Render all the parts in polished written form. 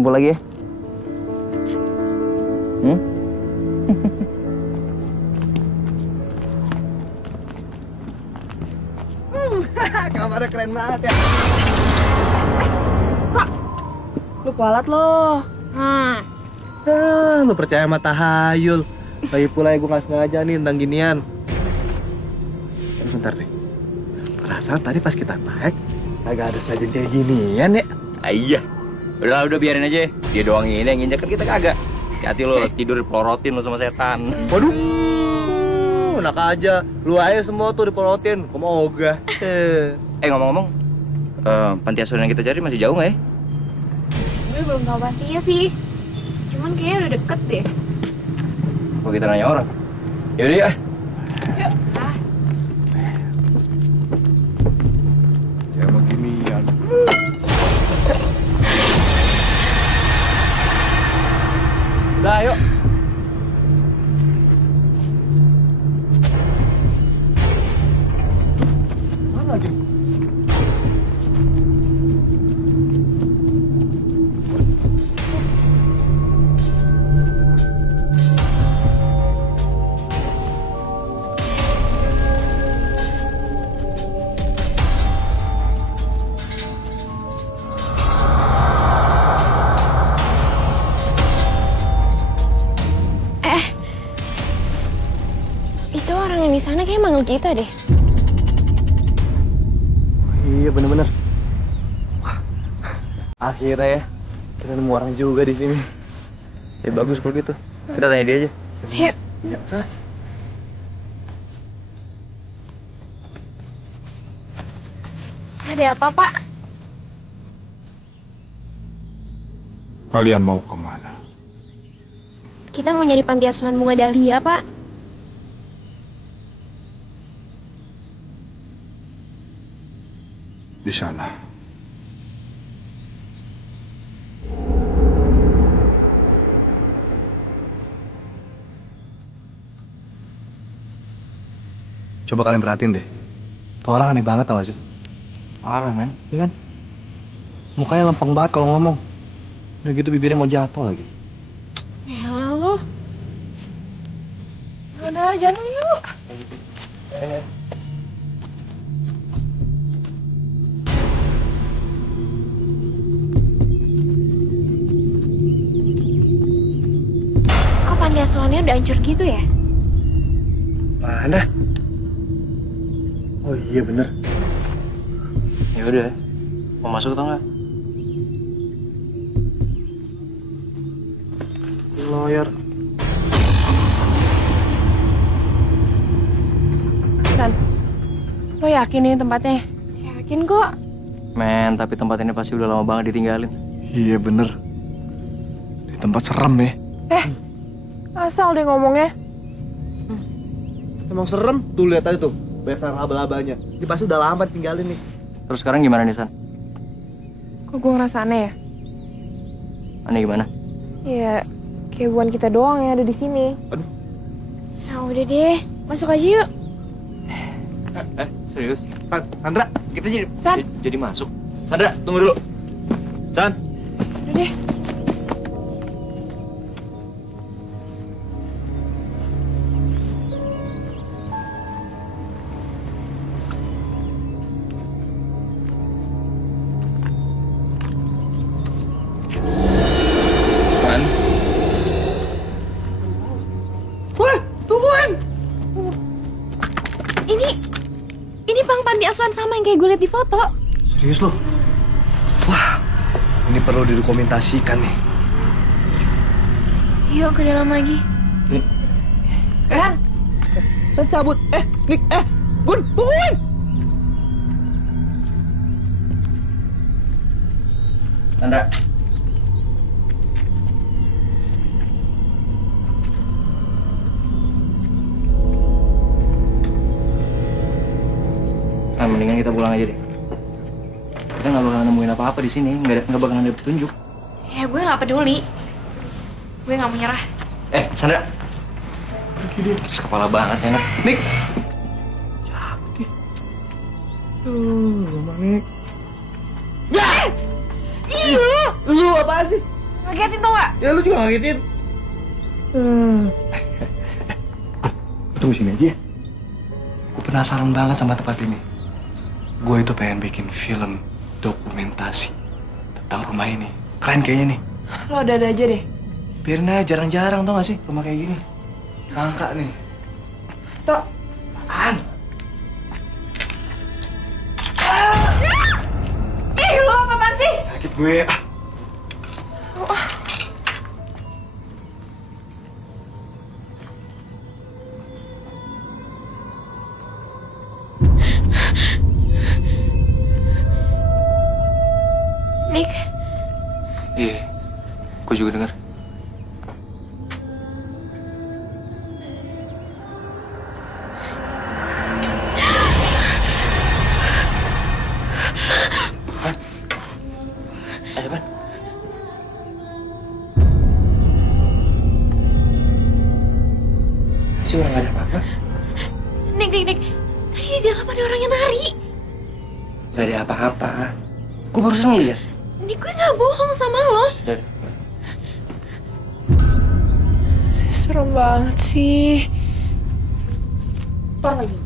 kumpul lagi ya. Kamarnya keren banget ya. Lu kualat lo. Lu percaya sama tahayul. Lagi pula gue gak sengaja nih tentang ginian. Sebentar nih. Perasaan tadi pas kita naik agak ada sajian kayak ginian ya. Iya. Udah biarin aja. Dia doang ini yang nginjak, kan kita kagak. Hati lo tidur dipelorotin lo sama setan. Waduh. Enak aja. Lu aja semua tuh dipelorotin. Kamu ogah. Ngomong-ngomong, panti asuhan yang kita cari masih jauh nggak ya? Gue belum tahu pastinya sih. Cuman kayaknya udah deket deh. Kalau kita nanya orang. Yaudah ya. Yuk. Ah. Ya beginian. Udah, yuk. Mana lagi? Itu orang yang di sana kayak manggil kita deh. Iya bener-bener. Wah, akhirnya ya kita nemu orang juga di sini. Ya bagus kalau gitu. Kita tanya dia aja. Yuk. Ya, sana. Ada apa, Pak? Kalian mau kemana? Kita mau nyari panti asuhan bunga dahlia, Pak. Di sana. Coba kalian perhatiin deh. Tuh orang aneh banget tau gak sih? Parah, men. Iya kan? Mukanya lempeng banget kalau ngomong. Udah gitu bibirnya mau jatuh lagi. Ya lalu. Udah, jalan yuk. Kok panti asuhannya udah hancur gitu ya? Mana? Oh iya bener. Ya udah. Mau masuk atau enggak? Lawyer. San, lo yakin ini tempatnya? Yakin kok. Men, tapi tempat ini pasti udah lama banget ditinggalin. Iya bener. Di tempat serem ya. Asal deh ngomongnya. Emang serem? Tuh lihat aja tuh. Banyak sarang abal-abalnya. Ini pasti udah lama tinggalin nih. Terus sekarang gimana nih, San? Kok gue ngerasa aneh ya? Aneh gimana? Ya, kayak bukan kita doang yang ada di sini. Aduh. Ya udah deh, masuk aja yuk. Serius? Sandra, Kita jadi San. jadi masuk. Sandra, tunggu dulu. San. Udah deh. San. woi, tungguin. Ini Bang panti asuhan sama yang kayak gue liat di foto. Serius lo? Wah, ini perlu didokumentasikan nih. Yuk ke dalam lagi. San, Saya cabut. Nick, Gun, tungguin. Sandra. San, mendingan kita pulang aja deh. Kita nggak bakal nemuin apa-apa di sini, nggak bakal ada petunjuk. ya gue nggak peduli. Gue nggak mau nyerah. Sandra. Terus kepala banget ya, Nak. Nick. Cabut dia. Nick. Ya! Lu apaan sih? Ngagetin tau gak? Ya lu juga ngagetin. Tunggu sini aja. Gue penasaran banget sama tempat ini. Gue itu pengen bikin film dokumentasi tentang rumah ini. Keren kayaknya nih. Lo ada aja deh. Biarin aja, jarang-jarang tau gak sih rumah kayak gini. Langka nih. Tok. Apaan? Lo apaan sih? Sakit gue. Nick, Iya, gue juga dengar. Ada apa? Si orang gak ada apa-apa. Nick. Tadi di dalam ada orang yang nari. Gak ada apa-apa. Gue barusan ngeliat. Nick, gue gak bohong sama lo. Serem banget sih. Par lagi.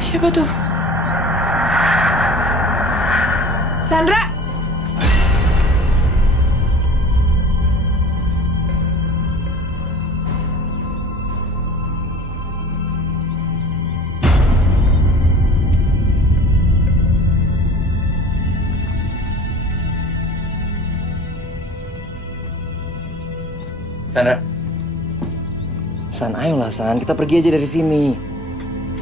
Siapa tuh? Sandra! Sandra. San, ayolah San, kita pergi aja dari sini.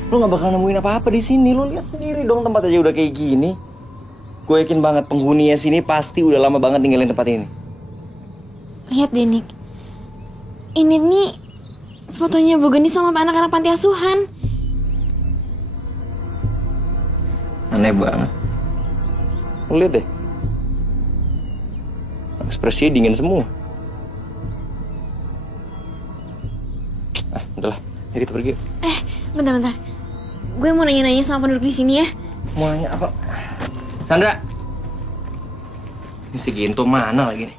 Lo gak bakal nemuin apa-apa di sini. Lo lihat sendiri dong tempat aja udah kayak gini. Gue yakin banget penghuninya sini pasti udah lama banget ninggalin tempat ini. Lihat deh, Nick. Ini nih fotonya Bu Geni sama anak-anak panti asuhan. Aneh banget. Lo lihat deh. Ekspresinya dingin semua. Udahlah, ya kita pergi. Bentar. Gue mau nanya-nanya sama penduduk di sini ya. Mau nanya apa? Sandra! Ini si Ginto mana lagi nih?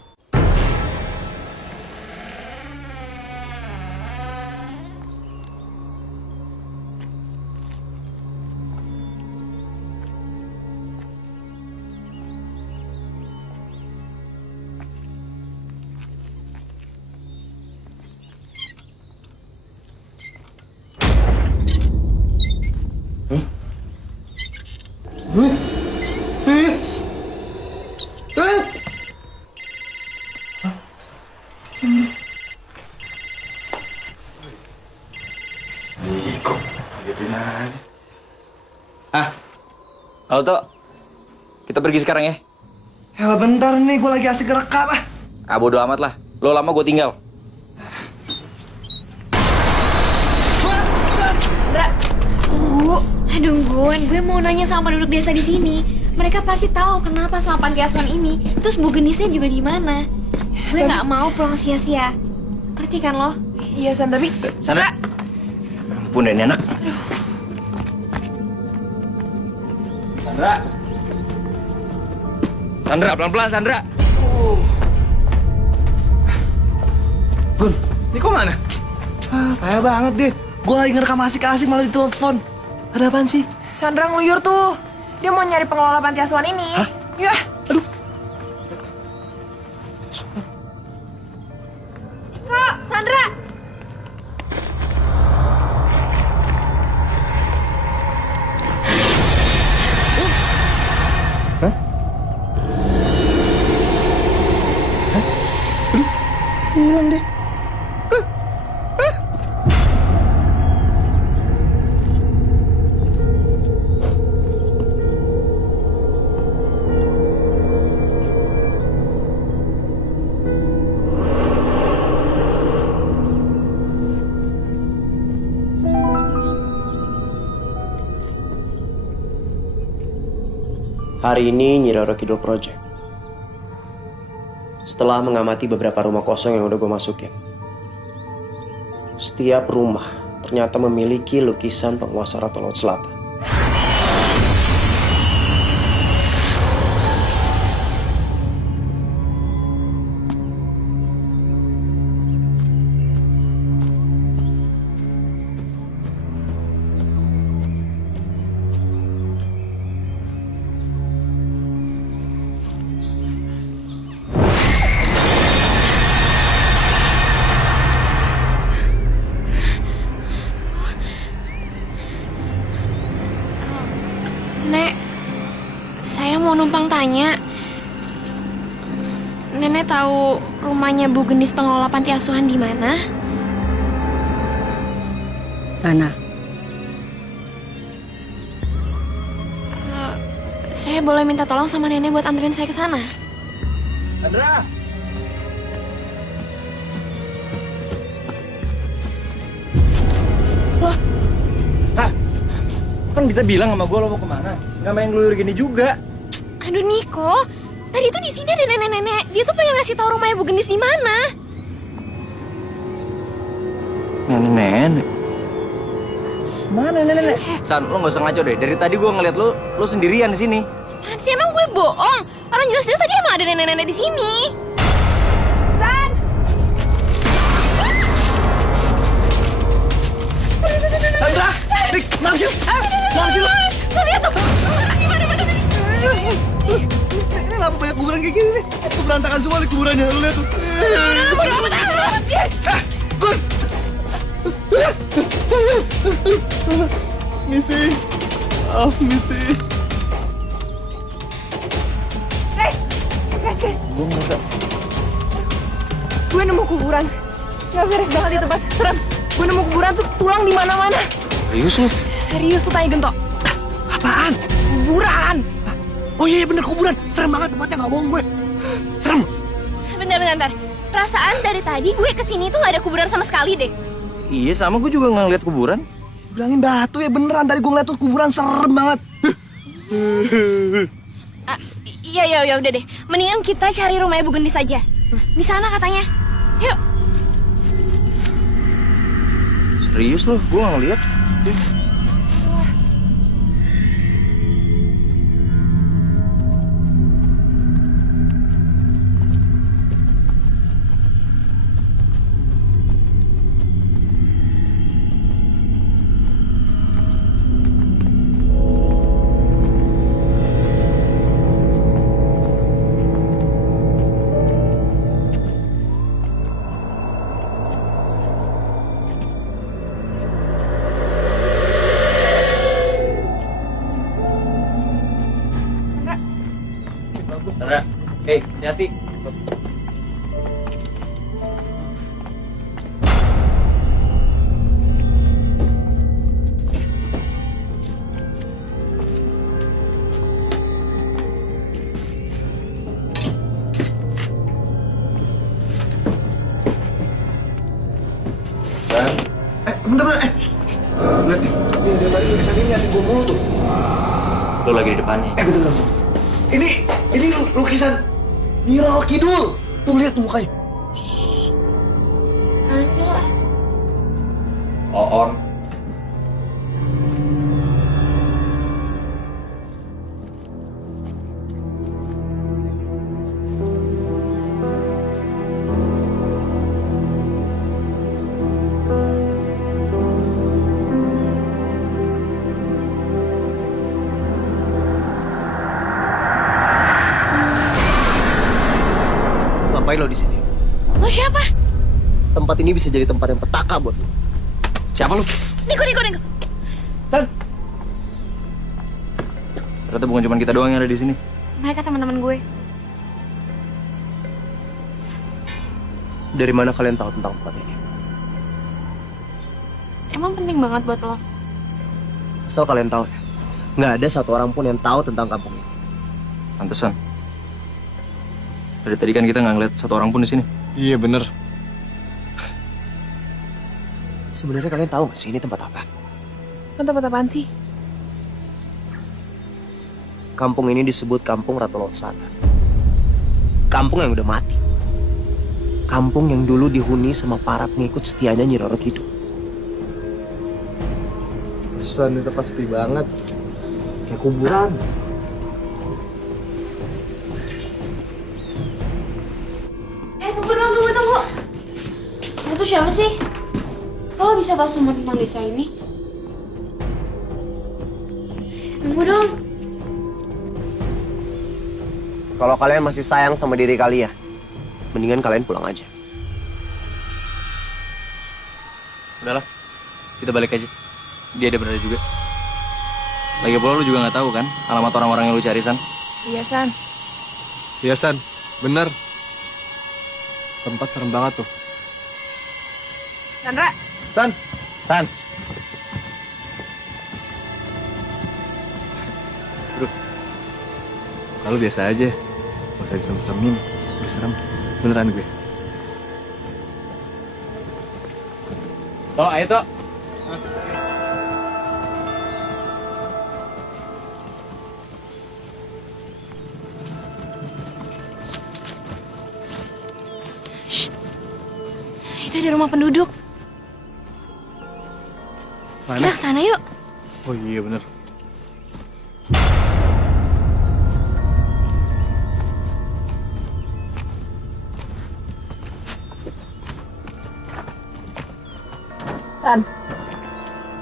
Halo, Tok. Kita pergi sekarang ya? Ya bentar nih, gue lagi asik rekam ah. Bodo amat lah. Lo lama gue tinggal. Aduh, gue mau nanya sama penduduk desa di sini. Mereka pasti tahu kenapa sama panti asuhan ini. Terus Bu Genisnya juga di mana. Gue nggak mau pulang sia-sia. Ngerti kan lo? Iya San, tapi Sandra. Ampun, ini anak. Sandra, pelan-pelan Sandra. Gun, ini kok mana? Kaya banget deh. Gue lagi ngerekam asik-asik malah ditelepon. Ada apaan sih? Sandra ngeluyur tuh. Dia mau nyari pengelola panti asuhan ini. Hah? Ya. Aduh. Kak, Sandra! Hilang deh. Hari ini Nyi Roro Kidul Project. Setelah mengamati beberapa rumah kosong yang udah gue masukin, setiap rumah ternyata memiliki lukisan penguasa Ratu Laut Selatan. Saya mau numpang tanya. Nenek tahu rumahnya Bu Gendis pengelola panti asuhan di mana? Sana. Saya boleh minta tolong sama nenek buat anterin saya ke sana? Sandra. Loh, Kan bisa bilang sama gue lo mau kemana? Nggak main ngeluyur gini juga. aduh Niko, tadi tuh di sini ada nenek-nenek. Dia tuh pengen ngasih tahu rumahnya Bu Gendis di mana. Nenek. Mana nenek? San, lo nggak usah ngaco deh. Dari tadi gue ngeliat lo sendirian di sini. Apaan sih, emang gue bohong? Orang jelas-jelas tadi emang ada nenek-nenek di sini. Sandra. Rik, kenapa sih? Kenapa sih lo? Lihat tuh, Ini kenapa banyak kuburan kayak gini nih? Berantakan semua nih kuburannya, lu lihat tuh. Gun! Misi. Misi. Guys, Gue ngerasa. gue nemu kuburan. Nggak beres banget di tempat serem. Gue nemu kuburan tuh tulang di mana-mana. Serius lo? Serius tuh tanya Gento. Apaan? Kuburan. Oh iya bener kuburan. Serem banget tempatnya, nggak bohong gue. Serem. bentar. Perasaan dari tadi gue kesini tuh gak ada kuburan sama sekali deh. Iya sama gue juga nggak ngeliat kuburan. Bilangin batu ya beneran. Tadi gue ngeliat tuh kuburan serem banget. Iya udah deh. Mendingan kita cari rumahnya Bu Gendis aja. Di sana katanya. Yuk. Serius lo? Gue nggak ngeliat. Sandra, hati-hati. Bentar. Lihat nih. Dia balik ke sana ngeliatin gue mulu tuh. Lo lagi di depannya. Bentar. Ini lukisan Nyi Roro Kidul. Tuh lihat tuh mukanya. Mana sih lo? Oon. Ngapain lo di sini? Lo siapa? Tempat ini bisa jadi tempat yang petaka buat lo. Siapa lo? Niko. San, Ternyata bukan cuma kita doang yang ada di sini. Mereka teman-teman gue. Dari mana kalian tahu tentang tempat ini? Emang penting banget buat lo. Asal kalian tahu ya, nggak ada satu orang pun yang tahu tentang kampung ini. Pantesan. Dari tadi kan kita nggak ngeliat satu orang pun di sini. Iya bener. Sebenarnya kalian tahu nggak sih ini tempat apa? Tempat apaan sih? Kampung ini disebut Kampung Ratu Laut Selatan. Kampung yang udah mati. Kampung yang dulu dihuni sama para pengikut setianya Nyi Roro Kidul. San, ini tempat sepi banget. Kayak kuburan. Tunggu. Lo tuh siapa sih? Lo bisa tahu semua tentang desa ini? Tunggu dong. Kalau kalian masih sayang sama diri kalian, mendingan kalian pulang aja. Udahlah, kita balik aja. Dia ada benar juga. Lagi pula lu juga nggak tahu kan alamat orang-orang yang lu cari, San. Iya, San. Iya, San. Bener. Tempat serem banget tuh. Sandra. San. San, Lalu biasa aja. Gak usah diserem-seremin. Udah serem. Beneran gue. Tok, ayo Tok. Itu ada rumah penduduk. Kita Mana? kesana yuk. Oh iya bener. San.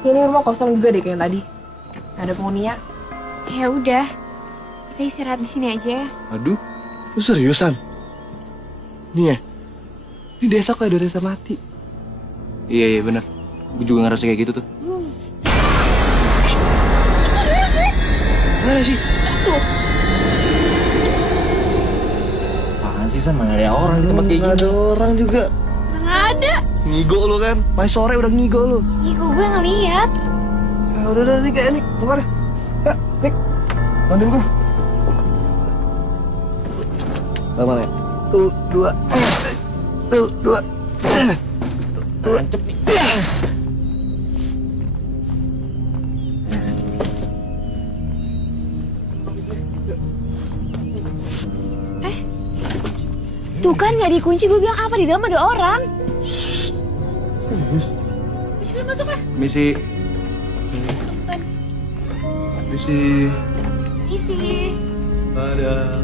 Ini rumah kosong juga deh kayak tadi. Nggak ada penghuninya. Ya udah, kita istirahat di sini aja ya. Aduh. Lu seriusan? Nih ya. Ini desa kayak udah desa mati. Iya bener. Gue juga ngerasa kayak gitu tuh. Mana sih? Itu. Apaan sih San? Mana ada orang di tempat kayak Nggak gini? ada orang juga. Nggak ada. Ngigo lu kan? Masih sore udah ngigo lu. Ih, kok gue ngeliat. Ya udah nih kayak Nik, keluar. Ya, Nik. Bantuin gue. Mana ya? Tuh, dua. Tuh, dua. Mantep nih. Tuh kan nggak dikunci, gue bilang apa di dalam ada orang. Coba masuk ah. Misi. Misi. Isi. Ada.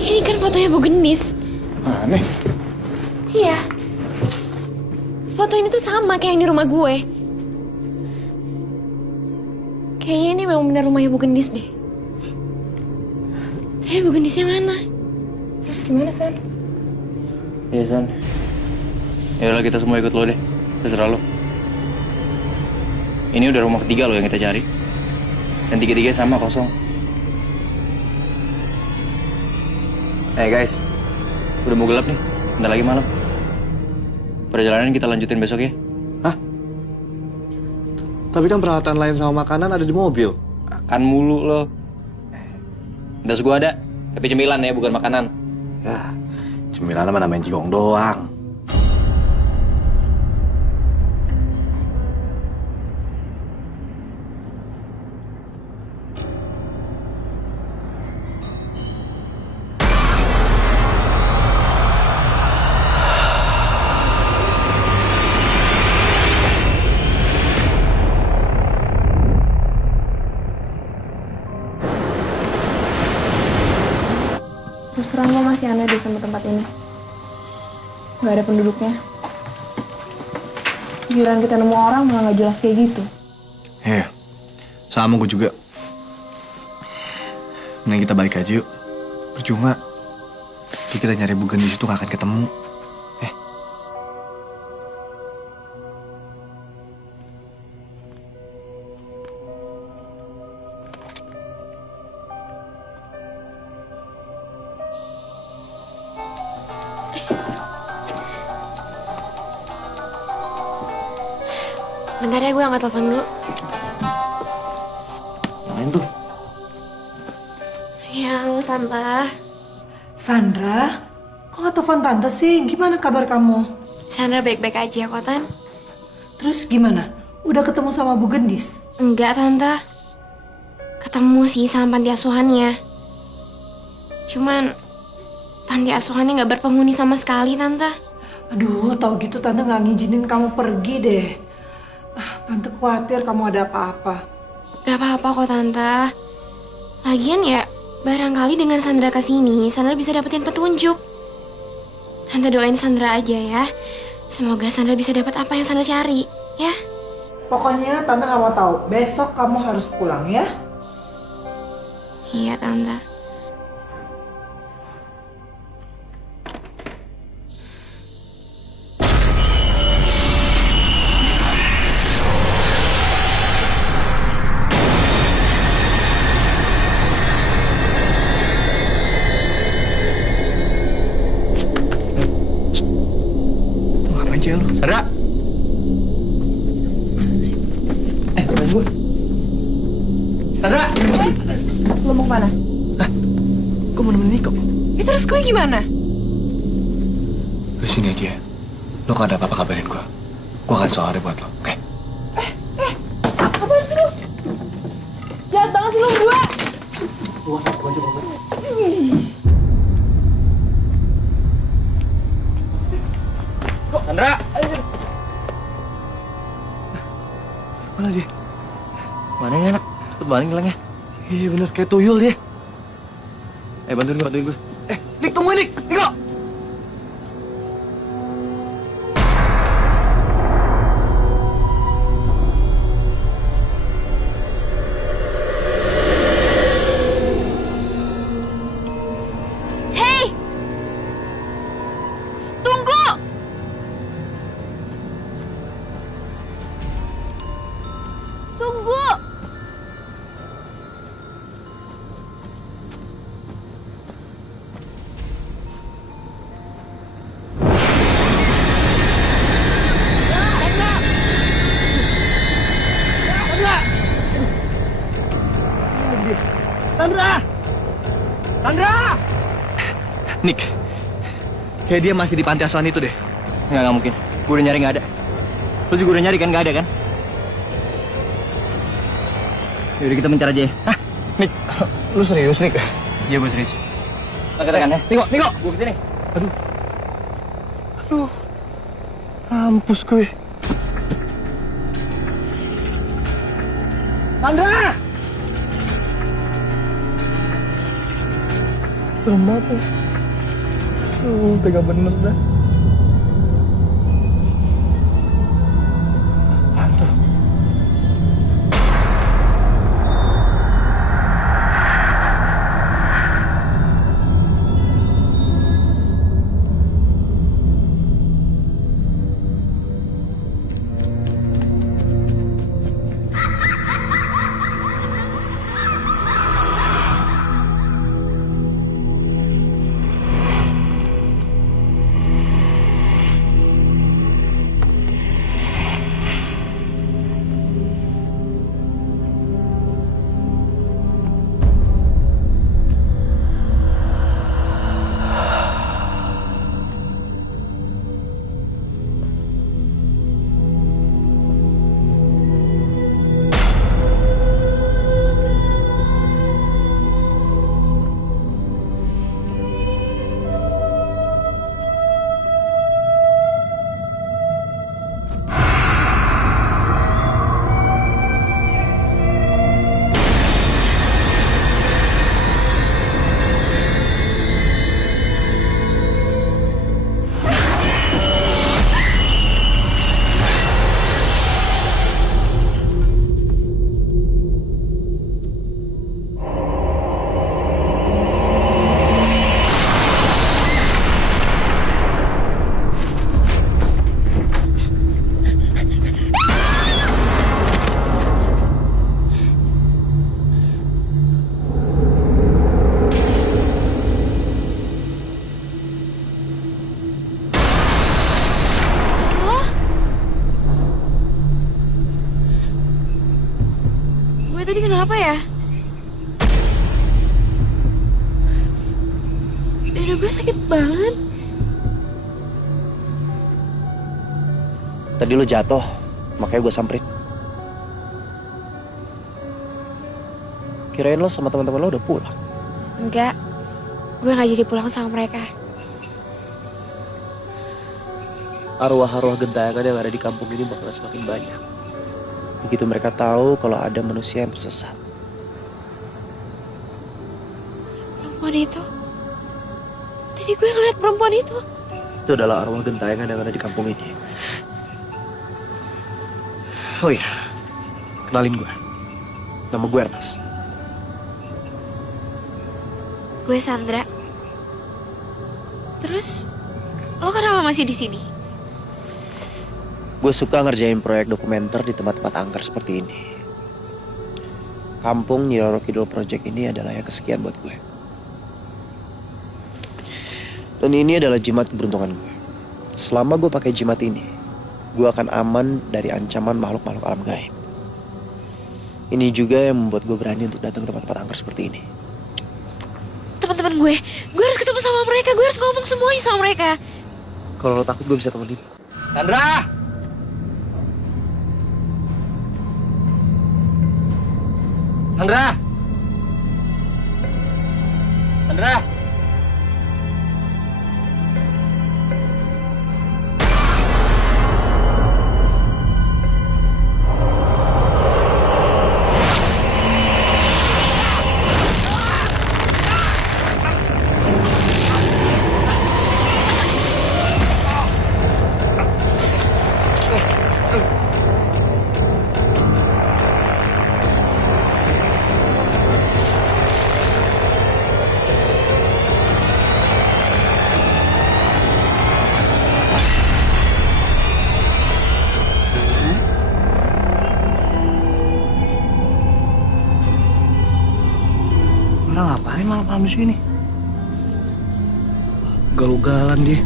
Ini kan fotonya Bu Gendis. Aneh. Iya. Foto ini tuh sama kayak yang di rumah gue. Kayaknya ini memang benar rumahnya Bu Gendis deh. Tapi Bu Gendisnya mana? Terus gimana, San? Iya San. Yaudah kita semua ikut lo deh. Terserah lo. Ini udah rumah ketiga lo yang kita cari. Dan tiga-tiganya sama kosong. Guys, udah mau gelap nih. Bentar lagi malam. Perjalanan kita lanjutin besok ya. Tapi kan peralatan lain sama makanan ada di mobil. Makan mulu lo. Das gua ada, tapi cemilan ya, bukan makanan. Ya, cemilan mana main jigong doang. Terus terang gue masih aneh deh sama tempat ini. Nggak ada penduduknya. Giliran kita nemu orang malah nggak jelas kayak gitu. Iya, sama gue juga. Mending kita balik aja yuk. Percuma. Tuh kita nyari Bu Gendis itu gak akan ketemu. Bentar ya, gue angkat telepon dulu. Main tuh. Ya, halo Tante. Sandra, kok nggak telepon tante sih? Gimana kabar kamu? Sandra baik-baik aja kok, Tan. Terus gimana? Udah ketemu sama Bu Gendis? Enggak, Tante. Ketemu sih sama panti asuhannya. Cuman panti asuhannya nggak berpenghuni sama sekali, Tante. Aduh, tau gitu tante nggak ngizinin kamu pergi deh. Tante khawatir kamu ada apa-apa. Gak apa-apa kok, Tante. Lagian ya, barangkali dengan Sandra kesini, Sandra bisa dapetin petunjuk. Tante doain Sandra aja ya. Semoga Sandra bisa dapat apa yang Sandra cari, ya. Pokoknya Tante nggak mau tahu. Besok kamu harus pulang ya. Iya, Tante. Tuh ngapain cewek lu? Sandra! Ngapain gue? Sandra! Lo mau kemana? Gue mau nemenin Niko. Ya terus gue gimana? Lu sini aja ya. Lu kalau ada apa-apa kabarin gue. Gue akan selalu ada buat lo, oke? Apaan sih lo? Jahat banget sih lo berdua. Luas aku aja ngomong. Sandra! Mana dia? Mana ya anak? Cepet balik hilangnya. Iya bener, kayak tuyul dia. Bantuin gue. Nik, tungguin Nik! Niko! Hei! Tunggu! Tunggu! Nik, kayak dia masih di panti asuhan itu deh. Nggak mungkin. Gue udah nyari nggak ada. Lu juga udah nyari kan nggak ada kan? Yaudah kita mencar aja ya. Hah? Nik, lu serius Nik? Iya gue serius. Kita kan ya? Niko! Gue kesini. Aduh, mampus gue. Sandra! Serem banget ya. Tega bener dah. Apaan tuh? Gue tadi kenapa ya? Dada gue sakit banget. Tadi lo jatuh, makanya gue samperin. Kirain lo sama teman-teman lo udah pulang. Enggak, gue gak jadi pulang sama mereka. Arwah-arwah gentayangan yang ada di kampung ini bakal semakin banyak. Begitu mereka tahu kalau ada manusia yang tersesat. Perempuan itu? Tadi gue ngeliat perempuan itu. Itu adalah arwah gentayangan yang ada di kampung ini. Oh iya, kenalin gue. Nama gue Ernest. Gue Sandra. Terus, lo kenapa masih di sini? Gue suka ngerjain proyek dokumenter di tempat-tempat angker seperti ini. Kampung Nyi Roro Kidul Project ini adalah yang kesekian buat gue. Dan ini adalah jimat keberuntungan gue. Selama gue pakai jimat ini, gue akan aman dari ancaman makhluk-makhluk alam gaib. Ini juga yang membuat gue berani untuk datang ke tempat-tempat angker seperti ini. Teman-teman gue harus ketemu sama mereka, gue harus ngomong semuanya sama mereka. Kalau lo takut, gue bisa temenin. Sandra! Sandra! Sandra! Orang ngapain malam-malam di sini? Galugalan dia.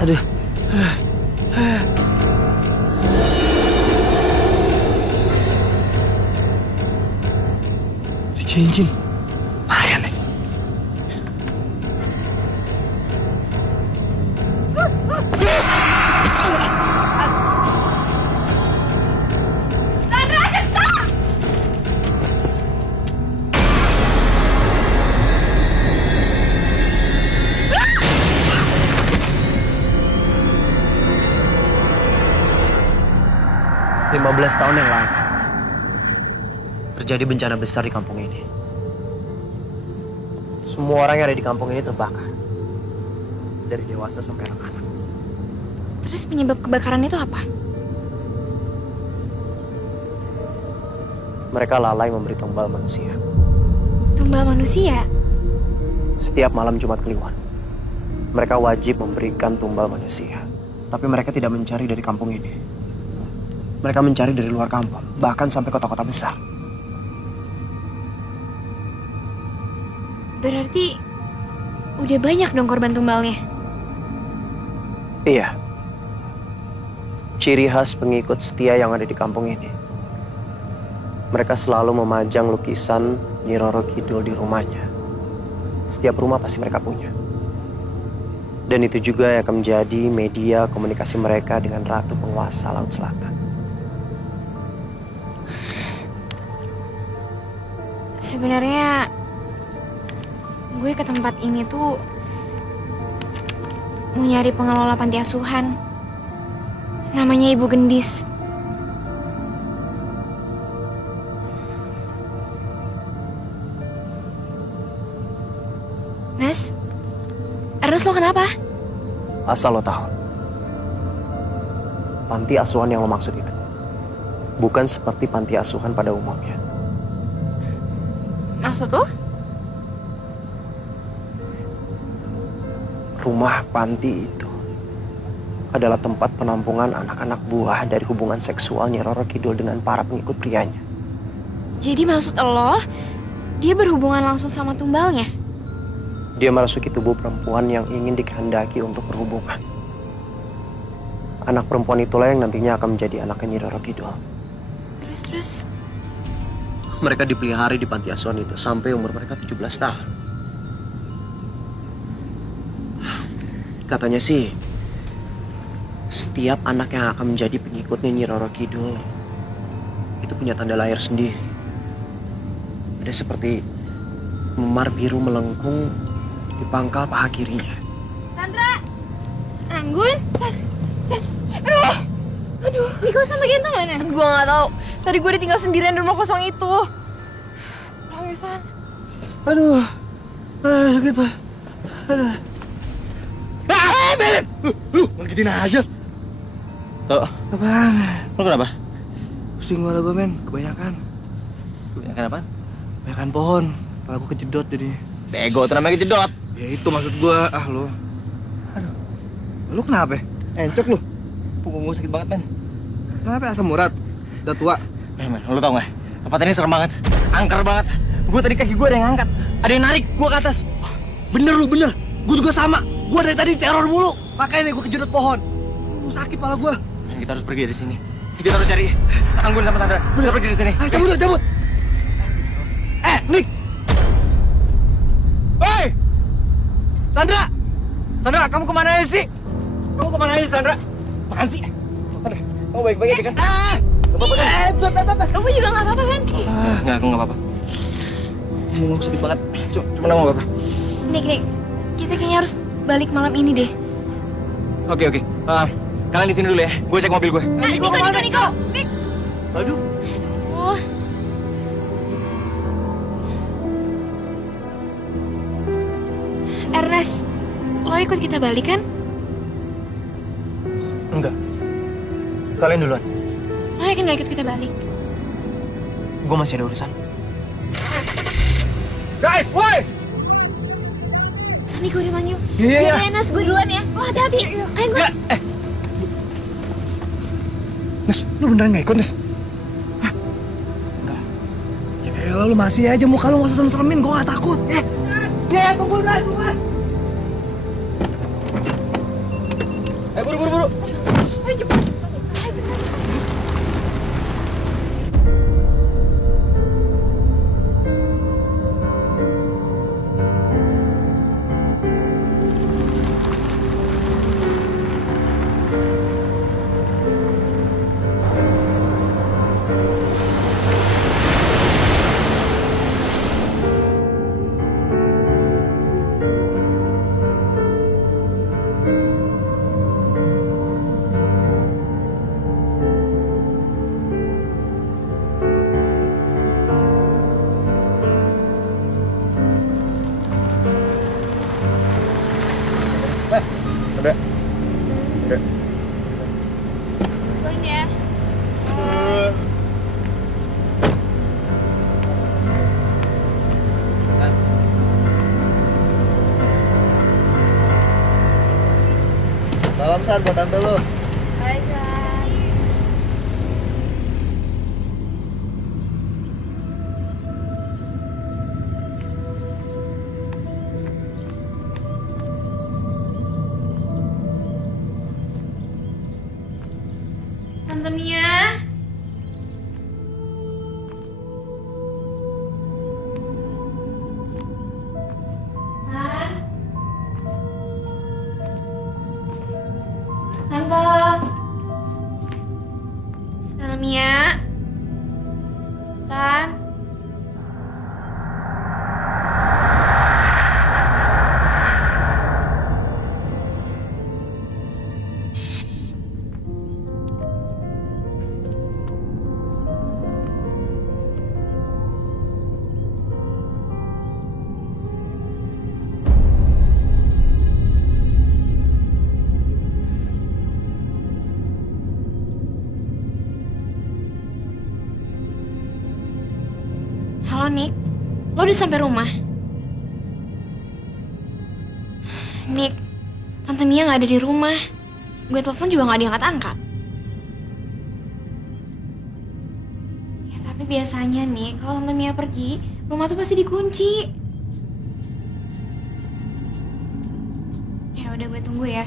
Aduh. Cincin. Bahaya nih. Lima 15 tahun yang lalu terjadi bencana besar di kampung ini. Semua orang yang ada di kampung ini terbakar, dari dewasa sampai anak-anak. Terus penyebab kebakaran itu apa? Mereka lalai memberi tumbal manusia. Tumbal manusia? Setiap malam Jumat Kliwon, mereka wajib memberikan tumbal manusia. Tapi mereka tidak mencari dari kampung ini. Mereka mencari dari luar kampung, bahkan sampai kota-kota besar. Berarti udah banyak dong korban tumbalnya. Iya. Ciri khas pengikut setia yang ada di kampung ini. Mereka selalu memajang lukisan Nyi Roro Kidul di rumahnya. Setiap rumah pasti mereka punya. Dan itu juga yang akan menjadi media komunikasi mereka dengan Ratu Penguasa Laut Selatan. Sebenarnya gue ke tempat ini tuh mau nyari pengelola panti asuhan. Namanya Ibu Gendis. Nes, Ernest, lo kenapa? Asal lo tahu, panti asuhan yang lo maksud itu bukan seperti panti asuhan pada umumnya. Maksud lo? Rumah panti itu adalah tempat penampungan anak-anak buah dari hubungan seksual Nyi Roro Kidul dengan para pengikut prianya. Jadi maksud lo, dia berhubungan langsung sama tumbalnya? Dia merasuki tubuh perempuan yang ingin dikehendaki untuk berhubungan. Anak perempuan itulah yang nantinya akan menjadi anaknya Nyi Roro Kidul. Terus? Mereka dipelihara di panti asuhan itu sampai umur mereka 17 tahun. Katanya sih, setiap anak yang akan menjadi pengikutnya Nyi Roro Kidul itu punya tanda lahir sendiri. Ada seperti memar biru melengkung di pangkal paha kirinya. Sandra! Anggun? Aduh, Niko sama Genta mana? Gue gak tahu. Tadi gue ditinggal sendirian di rumah kosong itu. Pulang yuk, San. Aduh. Sakit, Pak. Aduh. Belen! Lu ngagetin aja. Tuh, Apaan? lu kenapa? Pusing kepala gue, men. Kebanyakan. Kebanyakan apaan? Kebanyakan pohon. Kepala gue kejedot jadi. Bego, itu namanya kejedot. Ya itu maksud gue. Ah, lu. Aduh. Lu kenapa? Encok lu. Punggung gue sakit banget, men. Kenapa asam urat? Udah tua. Men, lu tau gak? Tempat ini serem banget. Angker banget. Gue tadi kaki gue ada yang angkat. Ada yang narik gue ke atas. Bener lu, bener. Gue juga sama. Gue dari tadi teror mulu. Makanya gue kejedot pohon. Sakit kepala gue. Men, kita harus pergi dari sini. Kita harus cari Anggun sama Sandra. Kita pergi dari sini. Ayo, cabut, cabut. Nick. Hei! Sandra! Sandra, kamu kemana aja sih? Kamu kemana aja, Sandra? Apaan sih? Sandra, kamu baik-baik aja kan? Kamu juga nggak apa-apa kan? Enggak, aku nggak apa-apa. Punggung aku sakit banget. Cuma nggak apa-apa. Nik, kita kayaknya harus balik malam ini deh. Oke. Kalian di sini dulu ya. Gue cek mobil gue. Niko. Nik. Aduh. Oh. Ernest, lo ikut kita balik kan? Enggak. Kalian duluan. Lo yakin gak ikut kita balik? Gue masih ada urusan. Guys, woi! Niko udah manggil. Iya. Ernest, gue duluan ya. Lo hati-hati. Ayo gue. Nes, lu beneran gak ikut, Nes? Hah? Enggak. Ya lu masih aja muka lu gak usah serem-seremin, gue gak takut. Tunggu. Buru. Ayo cepet. Duluan ya. Salam, San, buat tante lu. Bye, San. Tante Mia. Tante. Tante Mia. Tan. Halo Nick, lo udah sampai rumah? Nick, Tante Mia nggak ada di rumah. Gue telepon juga nggak diangkat-angkat. Ya tapi biasanya nih, kalau Tante Mia pergi, rumah tuh pasti dikunci. Ya udah gue tunggu ya.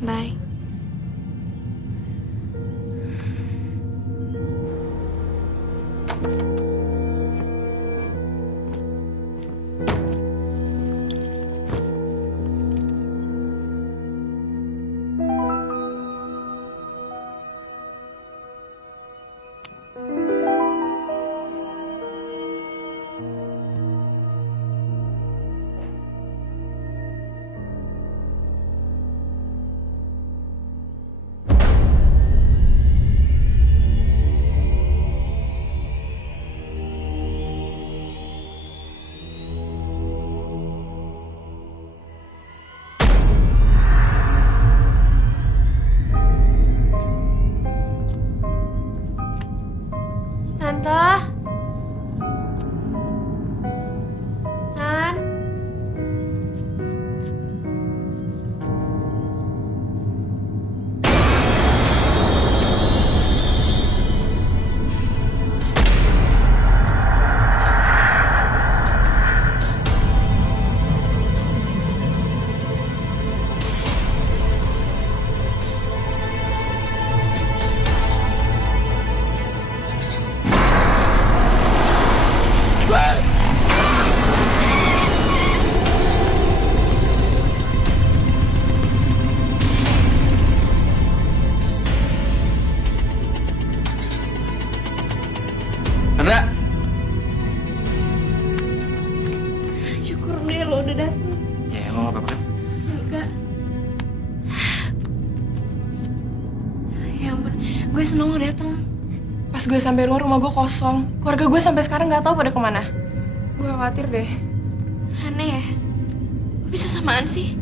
Bye. datang. Ya emang gak apa-apa kan? Enggak. Ya ampun, gue seneng lo datang. Pas gue sampai rumah gue kosong. Keluarga gue sampai sekarang nggak tahu pada kemana. Gue khawatir deh. Aneh ya? Kok bisa samaan sih?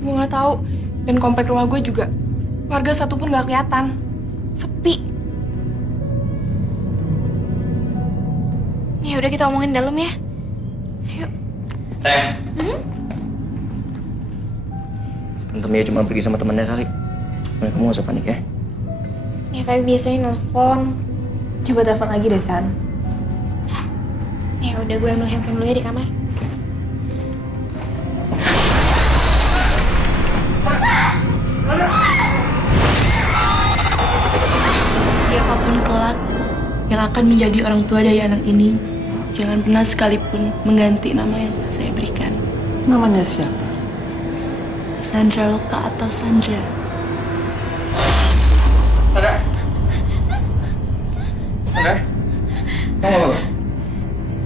Gue nggak tahu. Dan komplek rumah gue juga. Warga satupun nggak kelihatan. Sepi. Ya udah kita omongin dalam ya. Yuk. Tante Mia cuma pergi sama temennya kali. Kamu gak usah panik ya. Ya tapi biasanya nelfon. Coba telepon lagi deh, San. Ya udah gue ambil handphone dulu ya di kamar. Siapapun kelak yang akan menjadi orang tua dari anak ini, jangan pernah sekalipun mengganti nama yang telah saya berikan. Namanya siapa? Sandra Loka atau Sandra. Sandra? Sandra? Kamu apa?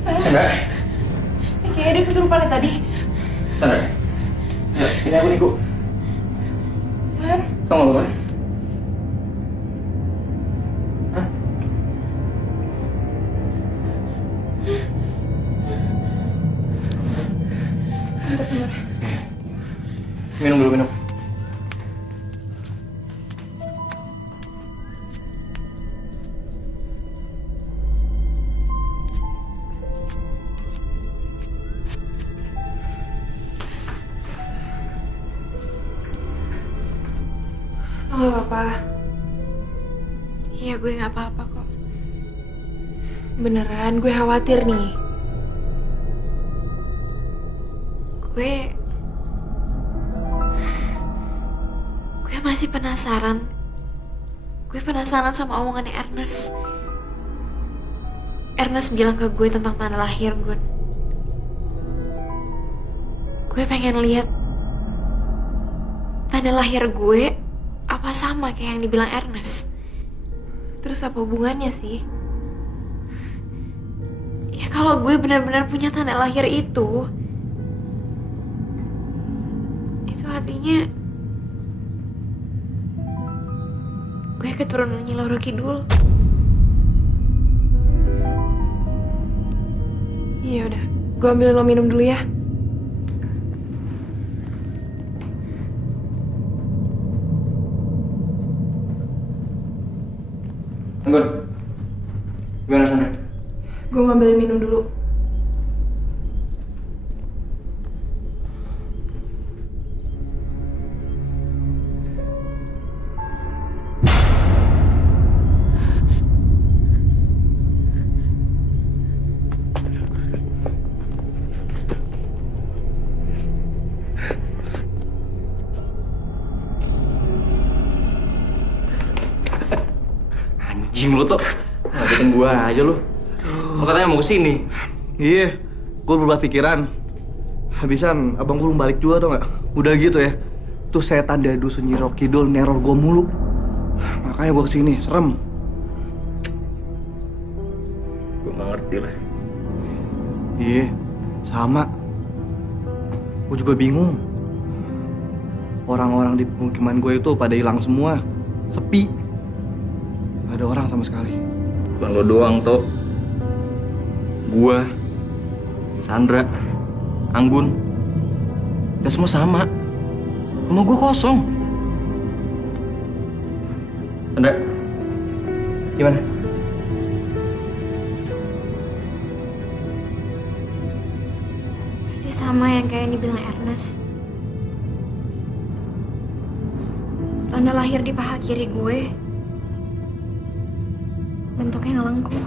Sandra? Kayaknya dia kesurupan ya tadi. Sandra? Ini aku Niko. San, Kamu apa? Minum dulu, minum. oh, gak apa-apa. Iya gue gak apa-apa kok. Beneran, gue khawatir nih. Gue masih penasaran. Gue penasaran sama omongannya Ernest. Ernest bilang ke gue tentang tanda lahir gue. Gue pengen lihat tanda lahir gue apa sama kayak yang dibilang Ernest. Terus apa hubungannya sih? Ya kalau gue benar-benar punya tanda lahir itu artinya gue keturunan Nyi Roro Kidul. Iya udah, gue ambil lo minum dulu ya. Anggun, gimana Sandra? Gue ngambil minum dulu. Anjing lu tuh, ngagetin gua aja lu. Lu katanya mau kesini. Iya, gue berubah pikiran. Habisan abang gue belum balik juga tau nggak? Udah gitu ya, tuh setan dari dusun Nyi Roro Kidul neror gue mulu. Makanya gue kesini, serem. Gue nggak ngerti lah. Iya, sama. Gue juga bingung. Orang-orang di pemukiman gue itu pada hilang semua, sepi. Gak ada orang sama sekali. Bukan lo doang toh. Gua, Sandra, Anggun, kita semua sama. Rumah gua kosong. Sandra, gimana? Persis sama yang kayak yang dibilang Ernest. Tanda lahir di paha kiri gue bentuknya ngelengkung.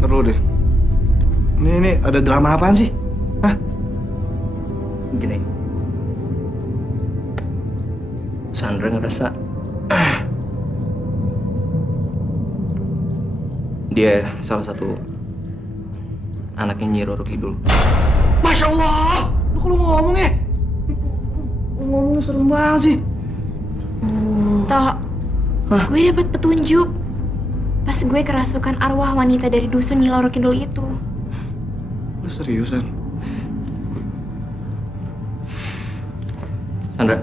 Terus deh. Ini ada drama apaan sih? Hah? Gini. Sandra ngerasa dia salah satu anaknya Nyi Roro Kidul. Masya Allah! Lu kalau ngomong ya? Lu ngomongnya serem banget sih. Toh, gue dapat petunjuk pas gue kerasukan arwah wanita dari dusun Nyi Roro Kidul itu. Lu seriusan? Sandra.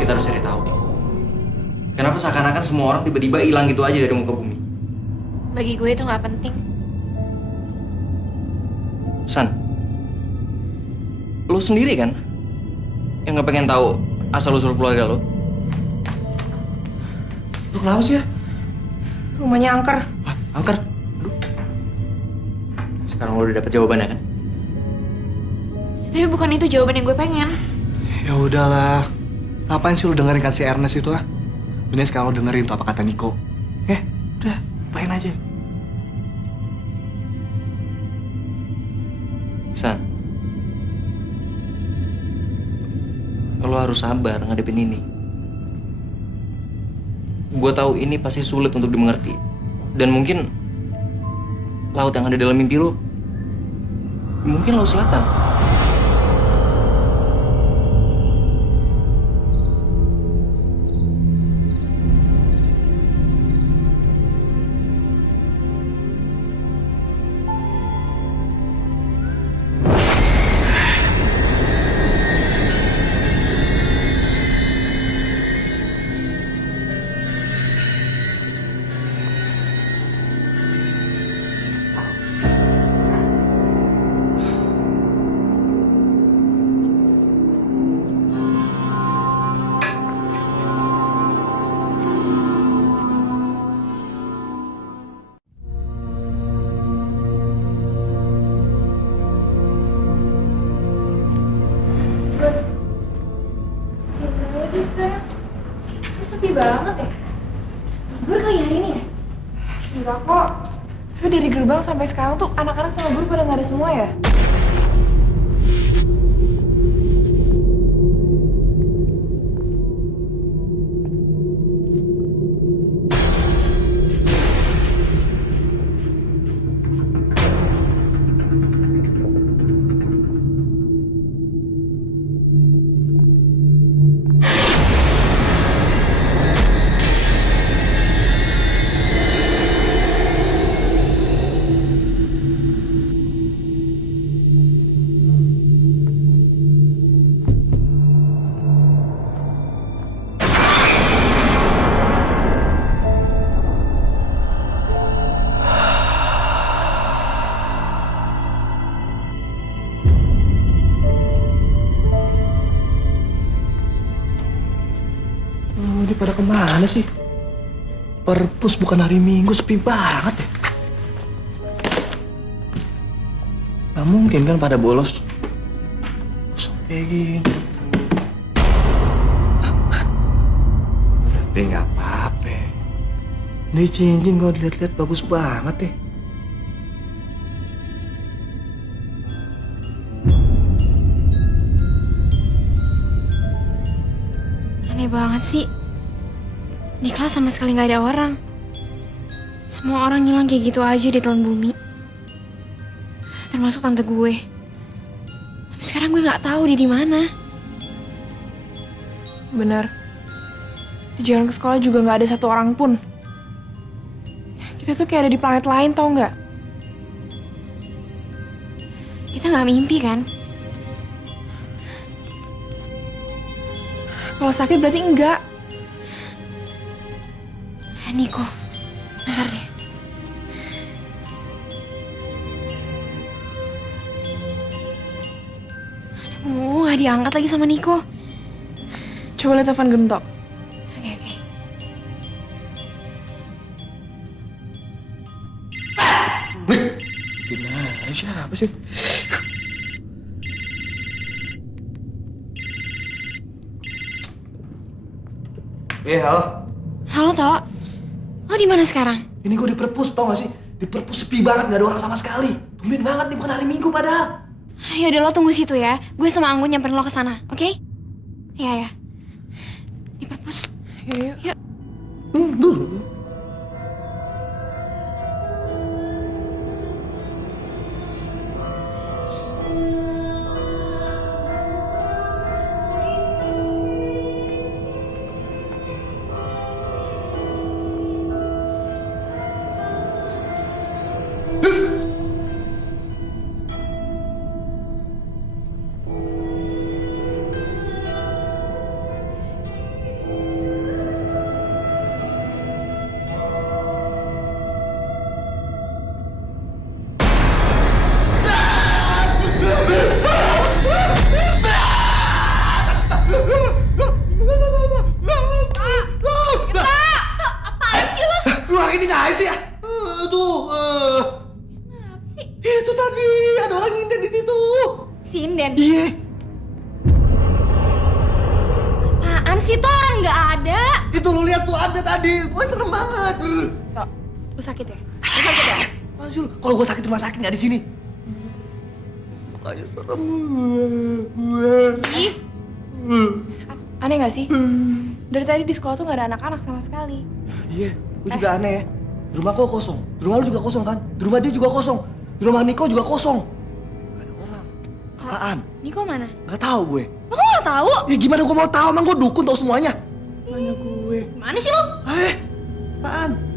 Kita harus cari tahu. Kenapa seakan-akan semua orang tiba-tiba hilang gitu aja dari muka bumi? Bagi gue itu nggak penting. San, lo sendiri kan yang nggak pengen tahu asal-usul keluarga lo? Lu kenapa sih ya? Rumahnya angker. Ah, angker. Aduh. Sekarang lo udah dapet jawabannya kan? Tapi bukan itu jawaban yang gue pengen. Ya udahlah. Ngapain sih lu dengerin kan si Ernest itu ah? Bener sekarang lu dengerin tuh apa kata Niko. Udah, lupain aja. San, lo harus sabar ngadepin ini. Gue tahu ini pasti sulit untuk dimengerti. Dan mungkin laut yang ada dalam mimpi lo, mungkin laut selatan. Aja sekarang. Kok sepi banget ya? Libur kali hari ini ya? Enggak kok. Tapi dari gerbang sampai sekarang tuh anak-anak sama guru pada nggak ada semua ya? Ini pada kemana sih? Perpus bukan hari Minggu, sepi banget ya. Gak mungkin kan pada bolos. Kayak gini. Tapi nggak apa-apa. Ini cincin kalau dilihat-lihat bagus banget ya. Aneh banget sih. Di kelas sama sekali nggak ada orang. Semua orang ngilang kayak gitu aja di telan bumi. Termasuk tante gue. Sampai sekarang gue nggak tahu dia di mana. Bener. Di jalan ke sekolah juga nggak ada satu orang pun. Kita tuh kayak ada di planet lain, tau nggak? Kita nggak mimpi kan? Kalau sakit berarti enggak. Niko, bentar deh. Oh, nggak diangkat lagi sama Niko. Coba lihat telepon Gento. Oke, oke. Gimana? Siapa sih? Halo. Halo, Tok. Oh, di mana sekarang? Ini gue di perpus, tau gak sih? Di perpus sepi banget, gak ada orang sama sekali. Tumben banget nih, bukan hari Minggu padahal. Ya udah lo tunggu situ ya. Gue sama Anggun nyamperin lo ke sana, oke? Iya ya. Di perpus. Yuk. Yuk. Apaan sih lo? Lu ngagetin aja sih ya? Apa sih? Itu tadi, ada orang nginden di situ. Sinden. Iya. Apaan sih tuh orang nggak ada? Itu lu lihat tuh ada tadi. Gue serem banget. Tok, lu sakit ya? Masuk, kalau gue sakit di rumah sakit nggak di sini. Kayak serem. Ih, Aneh gak sih? Dari tadi di sekolah tuh gak ada anak-anak sama sekali. Iya, gue juga aneh ya. Di rumah kok kosong. Di rumah lu juga kosong kan? Di rumah dia juga kosong. Di rumah Niko juga kosong. Gak ada orang. Apaan? Niko mana? Gak tahu gue. Lo kok nggak tahu? Ya gimana gue mau tahu? Emang gue dukun tahu semuanya. Mana gue? Mana sih lo? Apaan?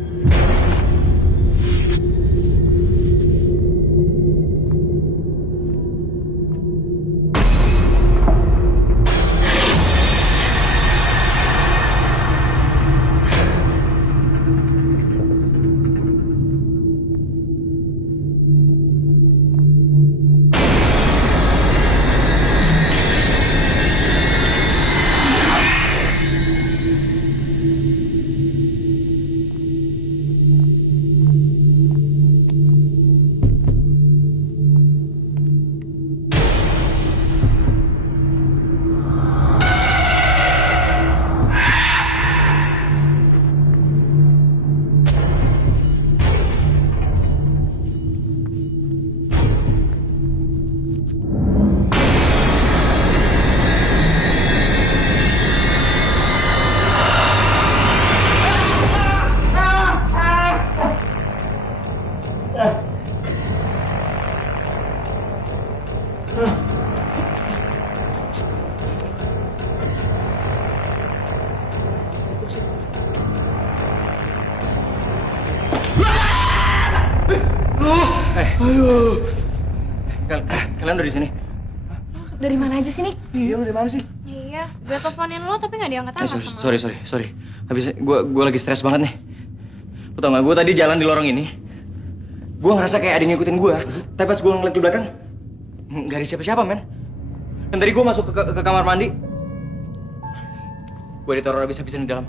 Aduh. Kalian udah di sini? Dari mana aja sih, Nik? Iya, lu di mana sih? Iya, gue teleponin lo tapi nggak diangkat-angkat sama Sorry. Habis gue lagi stres banget nih. Lu tau gak, gue tadi jalan di lorong ini. Gue ngerasa kayak ada yang ngikutin gue. Tapi pas gue ngeliat di belakang, nggak ada siapa-siapa, men. Dan tadi gue masuk ke kamar mandi. Gue diteror habis-habisan di dalam.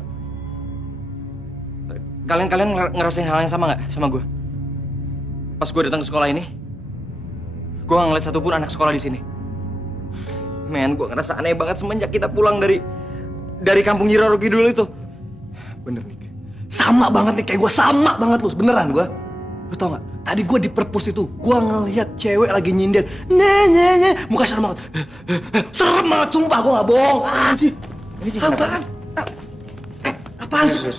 Kalian ngerasain hal yang sama nggak sama gue? Pas gue datang ke sekolah ini, gue nggak ngeliat satupun anak sekolah di sini. Men, gue ngerasa aneh banget semenjak kita pulang dari kampung Nyiroro Kidul itu. Bener, Nik. Sama banget nih, kayak gue sama banget lu, beneran gue. Lu tau gak, tadi gue di perpus itu, gue ngeliat cewek lagi nyindir. Muka serem banget. Serem banget, sumpah, gue gak bohong. Anjir. Apaan? Apaan sih? Gue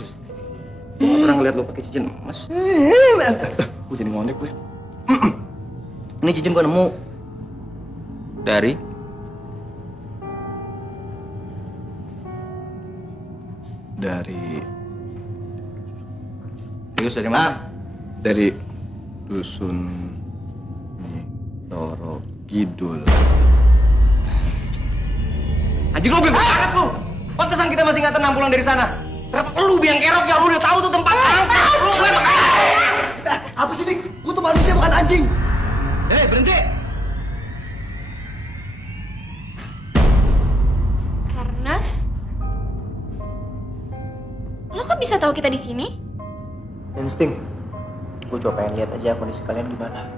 gak pernah ngeliat lo pakai cincin emas. Gue jadi ngondek gue. Ini cincin gue nemu dari Serius dari mana? Dari dusun Nyiroro Kidul. Anjir, lo bebas banget lo. Pantesan kita masih nggak tenang pulang dari sana. Ternyata lu biang kerok ya, lu udah tahu tuh tempat. Lu Apa sih, Dik? Gue tuh manusia bukan anjing. berhenti. Ernest? Lo kok bisa tahu kita di sini? Insting. Gue coba pengen lihat aja kondisi kalian gimana.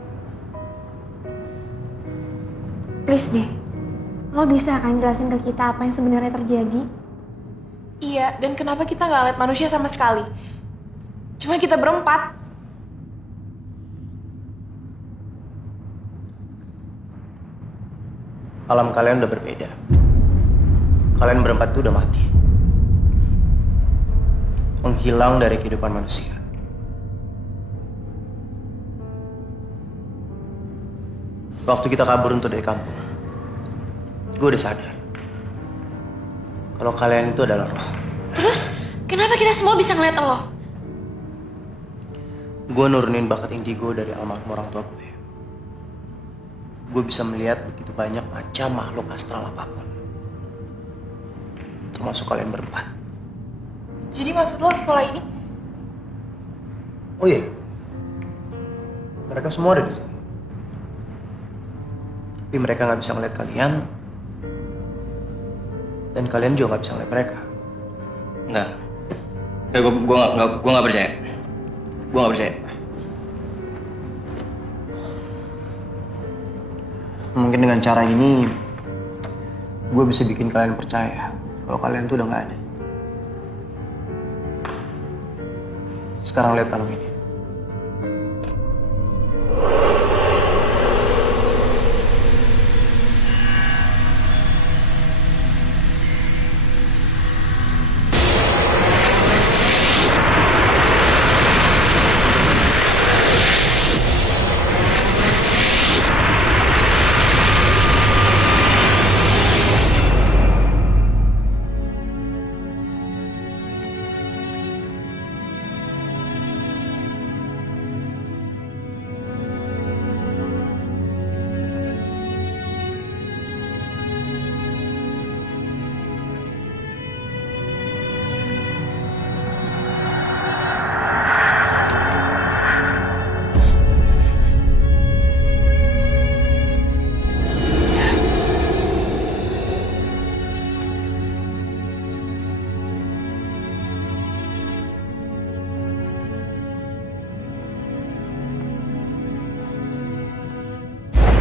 Please deh, lo bisa kan jelasin ke kita apa yang sebenarnya terjadi? Iya, dan kenapa kita nggak lihat manusia sama sekali? Cuma kita berempat. Alam kalian udah berbeda. Kalian berempat tuh udah mati. Menghilang dari kehidupan manusia. Waktu kita kabur untuk dari kampung, gue udah sadar kalau kalian itu adalah roh. Terus, kenapa kita semua bisa ngeliat lo? Gue nurunin bakat indigo dari almarhum orang tua gue. Gue bisa melihat begitu banyak macam makhluk astral apapun. Termasuk kalian berempat. Jadi maksud lo sekolah ini? Oh iya, mereka semua ada di sini. Tapi mereka nggak bisa ngeliat kalian. Dan kalian juga nggak bisa ngeliat mereka. Enggak. Gue nggak percaya. Gue nggak percaya. Mungkin dengan cara ini, gue bisa bikin kalian percaya kalau kalian tuh udah nggak ada. Sekarang lihat kalung ini.